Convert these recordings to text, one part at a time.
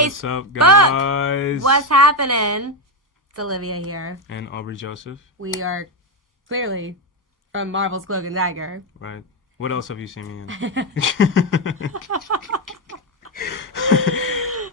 Nice. What's up, guys? What's happening? It's Olivia here. And Aubrey Joseph. We are clearly from Marvel's Cloak and Dagger. Right. What else have you seen me in?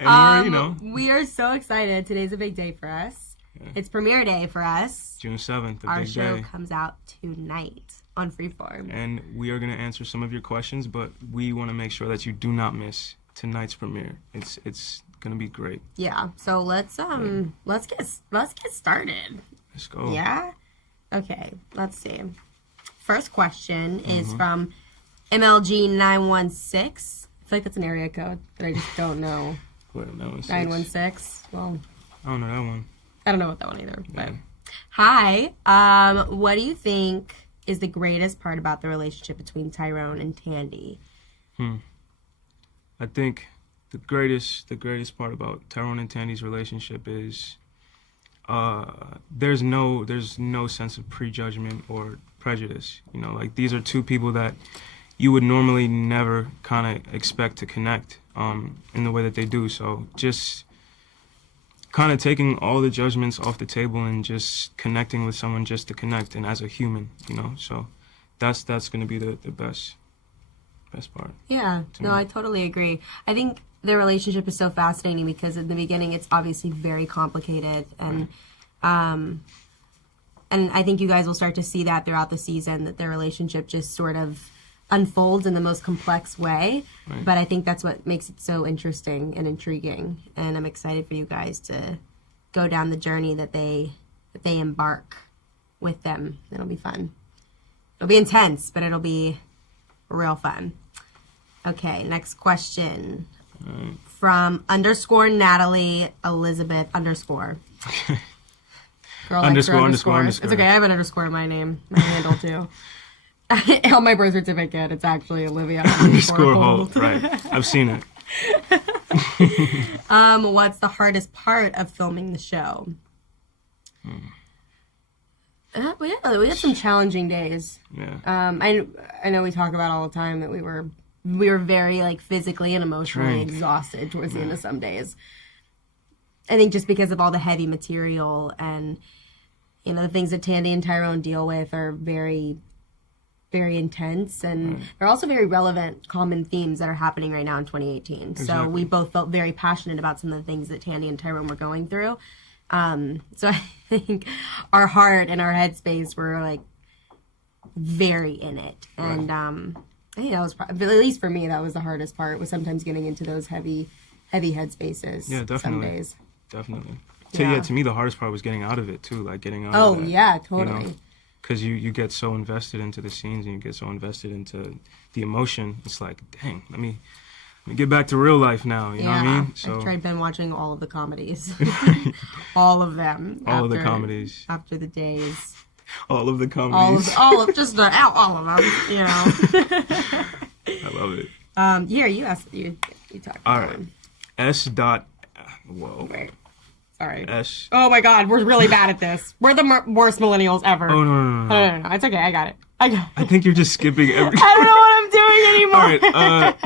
And we are so excited. Today's a big day for us. Yeah. It's premiere day for us. June 7th, Our show comes out tonight on Freeform. And we are going to answer some of your questions, but we want to make sure that you do not miss tonight's premiere. It's going to be great. Yeah. So let's get started. Let's go. Yeah? Okay. Let's see. First question is from MLG916. I feel like that's an area code that I just don't know. What, 916? Well, I don't know that one. I don't know about that one either. Yeah. But hi. What do you think is the greatest part about the relationship between Tyrone and Tandy? I think the greatest part about Tyrone and Tandy's relationship is there's no sense of prejudgment or prejudice. You know, like these are two people that you would normally never kind of expect to connect in the way that they do. So just kind of taking all the judgments off the table and just connecting with someone just to connect and as a human, you know. So that's going to be the best part. Yeah, no, I totally agree. I think their relationship is so fascinating because in the beginning it's obviously very complicated, and I think you guys will start to see that throughout the season, that their relationship just sort of unfolds in the most complex way. Right. But I think that's what makes it so interesting and intriguing, and I'm excited for you guys to go down the journey that they embark with them. It'll be fun. It'll be intense, but it'll be real fun. Okay, next question. From _Natalie Elizabeth _ Girl underscore. It's okay, I have an underscore in my name, my handle too. On my birth certificate, it's actually Olivia _ Holt. Right, I've seen it. What's the hardest part of filming the show? We had some challenging days. Yeah. I know we talk about all the time that we were very like physically and emotionally exhausted towards the end of some days. I think just because of all the heavy material and the things that Tandy and Tyrone deal with are very, very intense, and they're also very relevant common themes that are happening right now in 2018. Exactly. So we both felt very passionate about some of the things that Tandy and Tyrone were going through. So I think our heart and our headspace were like very in it, and I think that was at least for me, that was the hardest part, was sometimes getting into those heavy headspaces. Yeah, definitely. Some days. Definitely. Yeah. To me, the hardest part was getting out of it too, like getting out. Oh of that, yeah, totally. Because you get so invested into the scenes and you get so invested into the emotion. It's like, dang, let me get back to real life now. You know what I mean? So I've been watching all of the comedies, all of them. All of the comedies after the days. All of the comedies. All of them. You know. I love it. Here, you asked. You talked. All right. Whoa. Wait. Sorry. S. Oh my God, we're really bad at this. We're the worst millennials ever. Oh no. No. It's okay. I got it. I think you're just skipping everything. I don't know what I'm doing anymore. All right.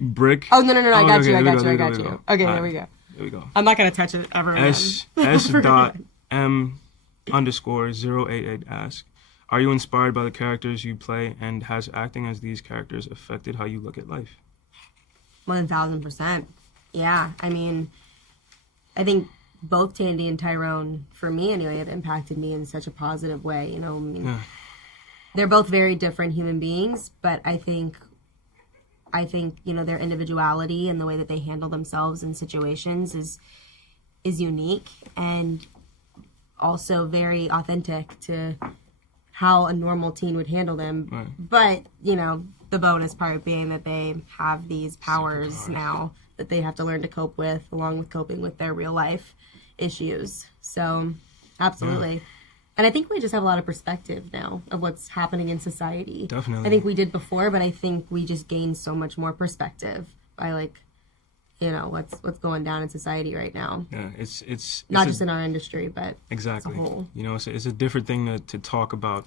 Brick. Oh no. I got you. Okay, All there we go. There we go. I'm not gonna touch it ever again. S.M_088 asks, are you inspired by the characters you play, and has acting as these characters affected how you look at life? 1000%. Yeah, I mean, I think both Tandy and Tyrone, for me anyway, have impacted me in such a positive way. They're both very different human beings, but I think their individuality and the way that they handle themselves in situations is unique and also very authentic to how a normal teen would handle them. Right. But the bonus part being that they have these powers now that they have to learn to cope with, along with coping with their real life issues. So, absolutely. Yeah. And I think we just have a lot of perspective now of what's happening in society. Definitely. I think we did before, but I think we just gained so much more perspective by what's going down in society right now. Yeah, it's not just in our industry, but exactly. As a whole. It's a different thing to talk about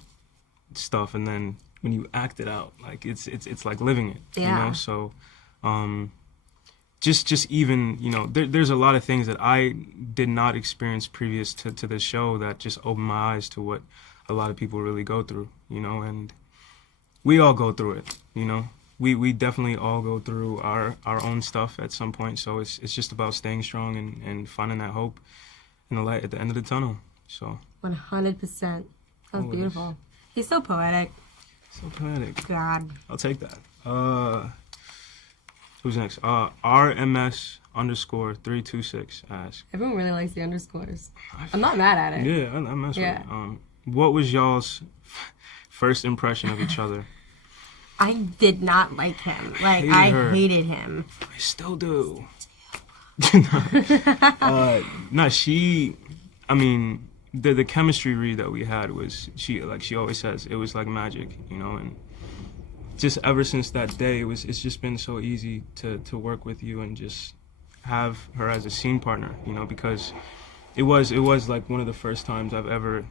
stuff, and then when you act it out, like it's like living it. Yeah. So just even, you know, there's a lot of things that I did not experience previous to the show that just opened my eyes to what a lot of people really go through, you know, and we all go through it, you know. We definitely all go through our own stuff at some point, so it's just about staying strong and finding that hope and the light at the end of the tunnel. So 100%. That was beautiful. He's so poetic. So poetic. God. I'll take that. Who's next? RMS_326 asks. Everyone really likes the underscores. I'm not mad at it. Yeah, I mess with it. What was y'all's first impression of each other? I did not like him. Like, I hated him. I still do. She, I mean, the chemistry read that we had was, she always says, it was like magic, you know, and just ever since that day, it's just been so easy to work with you and just have her as a scene partner, you know, because it was like one of the first times I've ever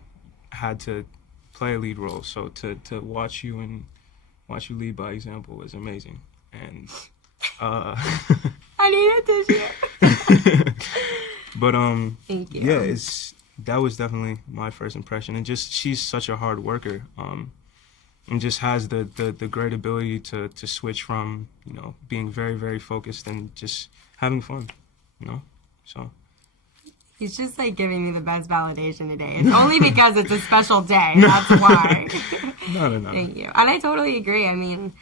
had to play a lead role. So to watch you lead by example was amazing. And I needed tissue. But thank you. Yeah, that was definitely my first impression, and just she's such a hard worker, and just has the great ability to switch from, you know, being very, very focused and just having fun, you know. So he's just like giving me the best validation today. It's only because it's a special day. That's why. No. Thank you. And I totally agree. I mean,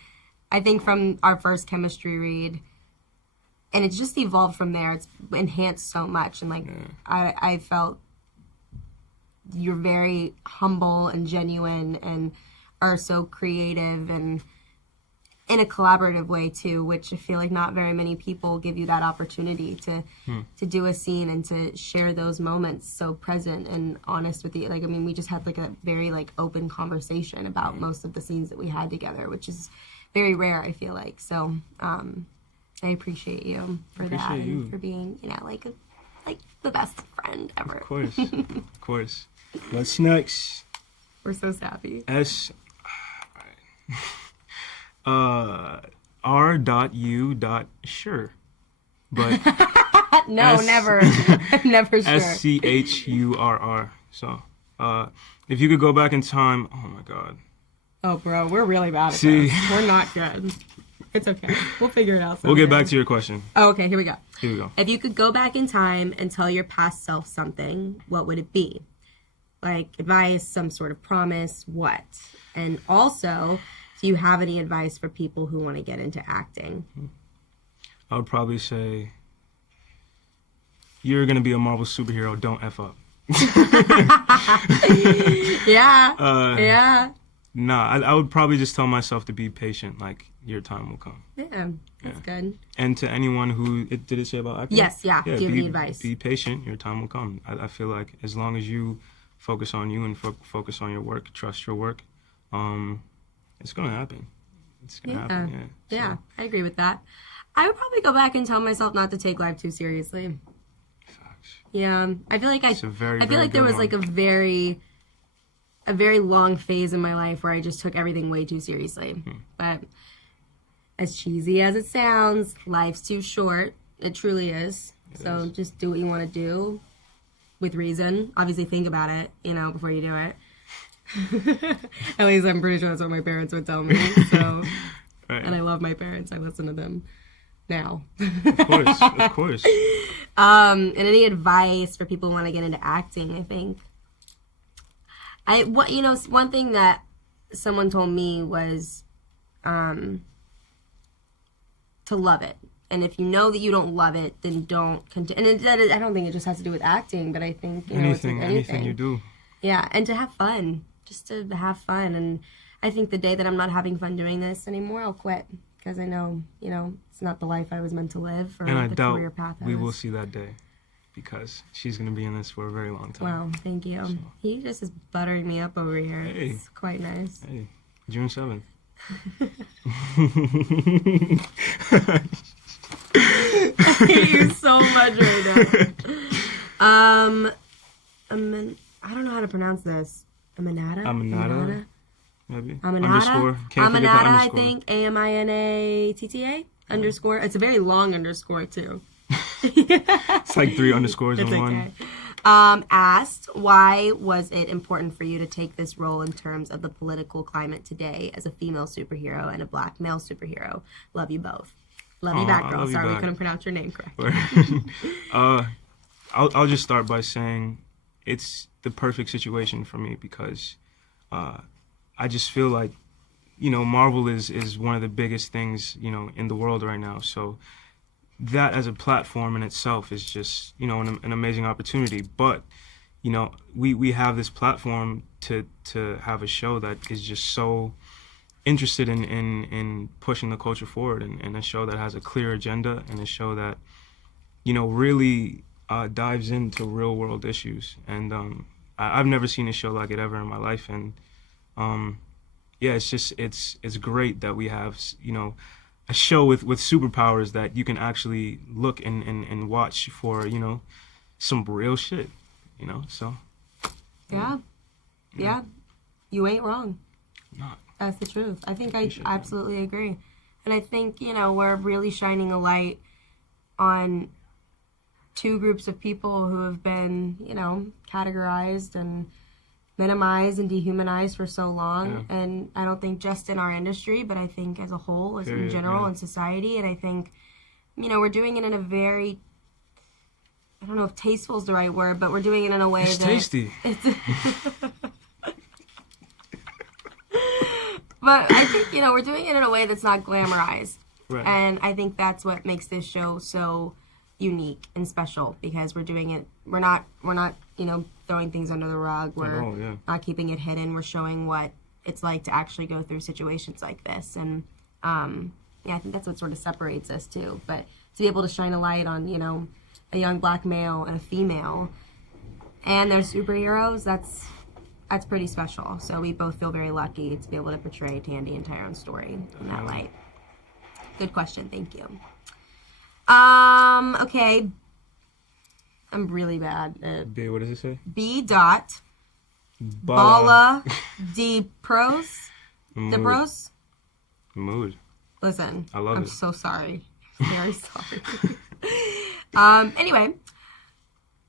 I think from our first chemistry read, and it's just evolved from there. It's enhanced so much. And like, I felt you're very humble and genuine and are so creative and in a collaborative way too, which I feel like not very many people give you that opportunity to do a scene and to share those moments so present and honest with you. Like, I mean, we just had like a very like open conversation about most of the scenes that we had together, which is very rare, I feel like. So I appreciate you for that and for being, you know, like the best friend ever. Of course. Of course. What's next? We're so sappy. R.U.Sure. But no, never. Never sure. SCHURR. So, if you could go back in time, oh my God. Oh, bro, we're really bad at this. We're not good. It's okay. We'll figure it out someday. We'll get back to your question. Oh, okay, here we go. Here we go. If you could go back in time and tell your past self something, what would it be? Like advice, some sort of promise, what? And also, do you have any advice for people who want to get into acting? I would probably say, you're going to be a Marvel superhero, don't F up. Yeah. Nah, I would probably just tell myself to be patient, like, your time will come. Yeah, that's good. And to anyone who, did it say about acting? Yes, yeah, give me advice. Be patient, your time will come. I feel like as long as you focus on you and focus on your work, trust your work, it's going to happen. It's going to happen, Yeah, I agree with that. I would probably go back and tell myself not to take life too seriously. Facts. Yeah, I feel like there was like a very long phase in my life where I just took everything way too seriously. But as cheesy as it sounds, life's too short. It truly is. So just do what you want to do with reason. Obviously think about it, you know, before you do it. At least I'm pretty sure that's what my parents would tell me. So, right. And I love my parents. I listen to them now. Of course. And any advice for people who want to get into acting, I think. One thing that someone told me was to love it. And if you know that you don't love it, then don't continue. And I don't think it just has to do with acting, but I think, you know, anything you do. Yeah, and to have fun. Just to have fun. And I think the day that I'm not having fun doing this anymore, I'll quit. Because I know, you know, it's not the life I was meant to live or the career path I was. We will see that day. Because she's going to be in this for a very long time. Wow, thank you. So. He just is buttering me up over here. Hey. It's quite nice. Hey, June 7th. I hate you so much right now. I don't know how to pronounce this. Aminata? Maybe. Aminata? Underscore. Can't forget the underscore. I think. AMINATTA? underscore. It's a very long underscore too. It's like 3 underscores in one. Okay. Asked, why was it important for you to take this role in terms of the political climate today as a female superhero and a black male superhero? Love you both. Love you back, girl. Sorry, we couldn't pronounce your name correctly. I'll just start by saying it's the perfect situation for me because I just feel like, Marvel is one of the biggest things, in the world right now. So that as a platform in itself is just, an amazing opportunity. But, we have this platform to have a show that is just so interested in pushing the culture forward, and a show that has a clear agenda, and a show that, really dives into real world issues. And I've never seen a show like it ever in my life. And yeah, it's great that we have, a show with superpowers that you can actually look and watch for, some real shit, so. Yeah. You ain't wrong. Not. That's the truth. I think I absolutely agree. And I think, we're really shining a light on two groups of people who have been, categorized and minimized and dehumanized for so long. Yeah. And I don't think just in our industry, but I think as a whole, as in general in society. And I think, we're doing it in a very, I don't know if tasteful is the right word, but we're doing it in a way it's tasty. But I think, we're doing it in a way that's not glamorized. Right. And I think that's what makes this show so unique and special, because we're doing it, we're not throwing things under the rug. We're not keeping it hidden. We're showing what it's like to actually go through situations like this. And I think that's what sort of separates us too. But to be able to shine a light on, a young black male and a female and their superheroes, that's pretty special. So we both feel very lucky to be able to portray Tandy and Tyrone's story in that light. Good question. Thank you. Okay. I'm really bad at... B, what does it say? B dot Bala D Pros. DePros. Mood. Listen, I love I'm it. so sorry. Very sorry. Anyway,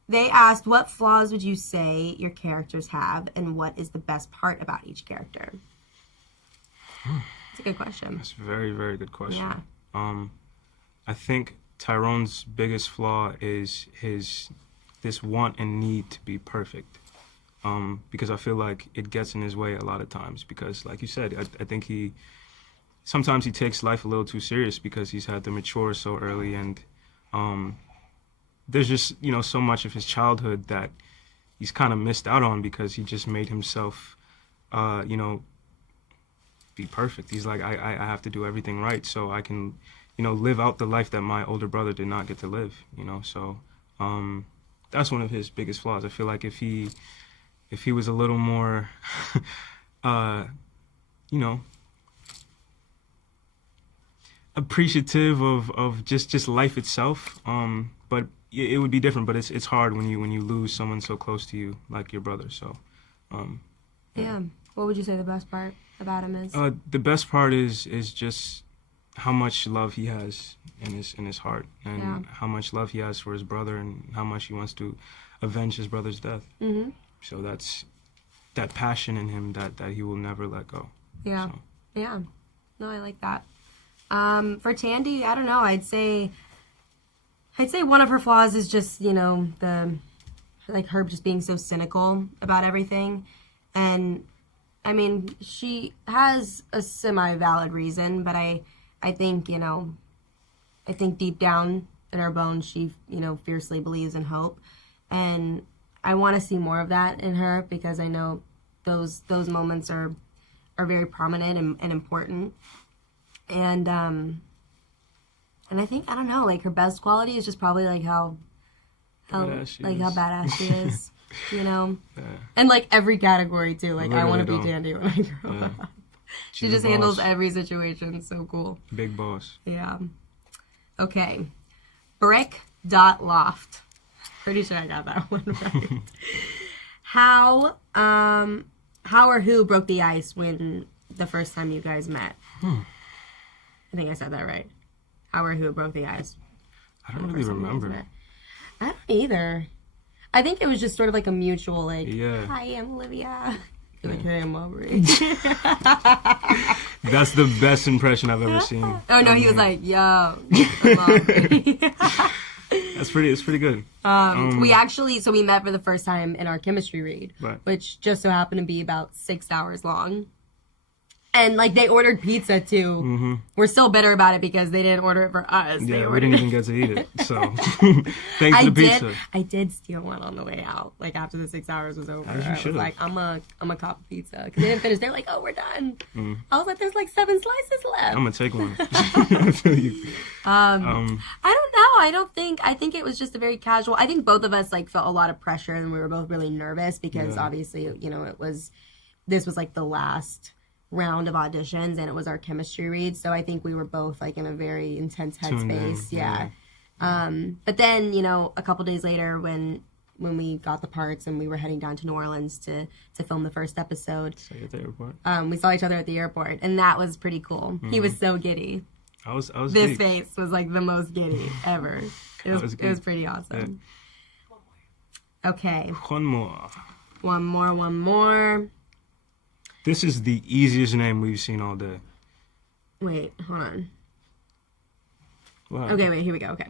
they asked, what flaws would you say your characters have, and what is the best part about each character? It's a good question. That's a very, very good question. Yeah. I think Tyrone's biggest flaw is this want and need to be perfect. Because I feel like it gets in his way a lot of times. Because, like you said, I think sometimes he takes life a little too serious because he's had to mature so early, and there's just, so much of his childhood that he's kind of missed out on because he just made himself, be perfect. He's like, I have to do everything right so I can, live out the life that my older brother did not get to live, So that's one of his biggest flaws. I feel like if he was a little more, appreciative of just life itself, but it would be different. But it's hard when you lose someone so close to you like your brother. So yeah. What would you say the best part about him is? The best part is just how much love he has in his heart, and how much love he has for his brother, and how much he wants to avenge his brother's death. Mm-hmm. So that's that passion in him that he will never let go. Yeah. So. Yeah. No, I like that. For Tandy, I don't know. I'd say one of her flaws is just, her just being so cynical about everything. And I mean, she has a semi-valid reason, but I think, I think deep down in her bones, she, fiercely believes in hope. And I want to see more of that in her, because I know those moments are very prominent and important. And I think, I don't know, her best quality is just probably how badass she is, Yeah. And every category too. I want to be Tandy when I grow up. She just handles every situation so cool. Big boss. Yeah. Okay. Brick.loft. Pretty sure I got that one right. How or who broke the ice when the first time you guys met? I think I said that right. Who broke the ice. I don't really remember. I don't either. I think it was just sort of like a mutual, like, Yeah. hi, I'm Olivia. Like, hey, I'm Aubrey. That's the best impression I've ever seen. Oh, no, he was like, yo, I'm Aubrey. It's pretty good. We met for the first time in our chemistry read, Right. which just so happened to be about 6 hours long. And, like, they ordered pizza, too. Mm-hmm. We're still bitter about it because they didn't order it for us. Yeah, we didn't even get to eat it. So, thanks to the pizza. I did steal one on the way out. Like, after the 6 hours was over. As you I should. was like, I'm a cop of pizza. Because they didn't finish. They're like, oh, we're done. I was like, there's like 7 slices left. I'm going to take one. I feel you. I don't know. I think it was just a very casual. I think both of us, like, felt a lot of pressure and we were both really nervous because obviously, you know, this was like the last round of auditions and it was our chemistry read, so I think we were both like in a very intense headspace. Yeah. But then, you know, a couple days later when we got the parts and we were heading down to New Orleans to film the first episode, At the airport. we saw each other at the airport and that was pretty cool. He was so giddy. I was This geeked. face was like the most giddy ever. It was pretty awesome. Okay. One more. One more. This is the easiest name we've seen all day. Wait, hold on. Wow. Okay, wait, here we go. Okay.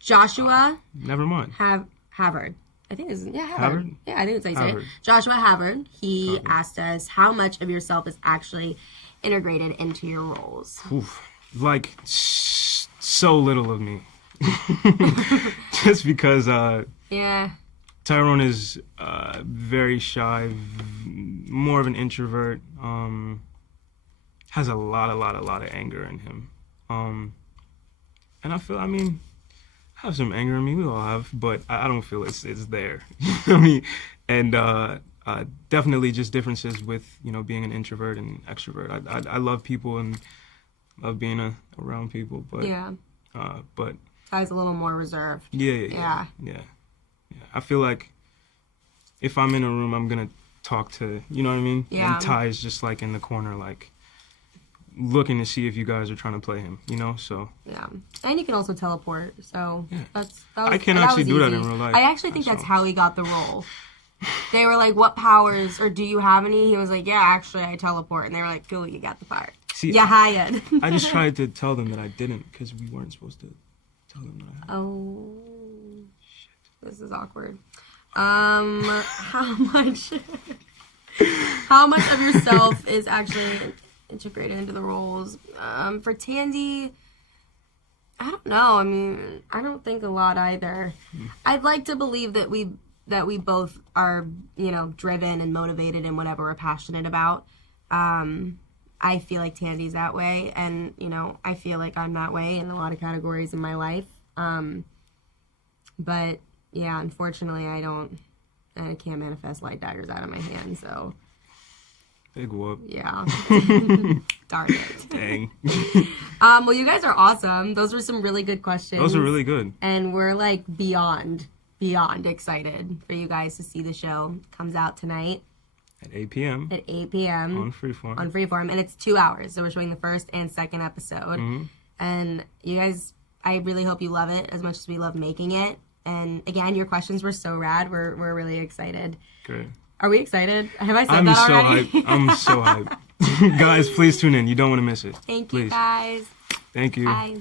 Joshua Never mind. Havard. I think it's, yeah, Havard. Havard? Yeah, I think it's like say it. Havard. Joshua Havard. He asked us how much of yourself is actually integrated into your roles. Oof. Like, so little of me. Just because Yeah. Tyrone is very shy, more of an introvert, has a lot of anger in him. And I have some anger in me, we all have, but I don't feel it's there. I mean, and definitely just differences with, you know, being an introvert and extrovert. I love people and love being around people, but but Ty's a little more reserved. yeah. I feel like if I'm in a room, I'm gonna talk to, you know what I mean? Yeah. And Ty is just like in the corner, like looking to see if you guys are trying to play him, you know? So Yeah, and you can also teleport. So I can actually do that in real life. I actually think that's how he got the role. They were like, "What powers or do you have any?" He was like, "Yeah, actually, I teleport." And they were like, "Cool, you got the part." See, yeah, hired. I just tried to tell them that I didn't because we weren't supposed to tell them that I had. Oh, shit. This is awkward. How much of yourself is actually integrated into the roles? For Tandy, I don't know. I mean, I don't think a lot either. I'd like to believe that we both are, you know, driven and motivated in whatever we're passionate about. I feel like Tandy's that way, and, you know, I feel like I'm that way in a lot of categories in my life. But yeah, unfortunately, I can't manifest light daggers out of my hand, so. Big whoop. Yeah. Darn it. Dang. Well, you guys are awesome. Those were some really good questions. Those are really good. And we're like beyond excited for you guys to see the show. It comes out tonight. At 8 p.m. At 8 p.m. On Freeform. On Freeform. And it's 2 hours. So we're showing the first and second episode. Mm-hmm. And you guys, I really hope you love it as much as we love making it. And again, your questions were so rad. We're really excited. Great. Are we excited? Have I said that already? I'm so hyped. Guys, please tune in. You don't want to miss it. Thank please. you, guys. Thank you. Bye.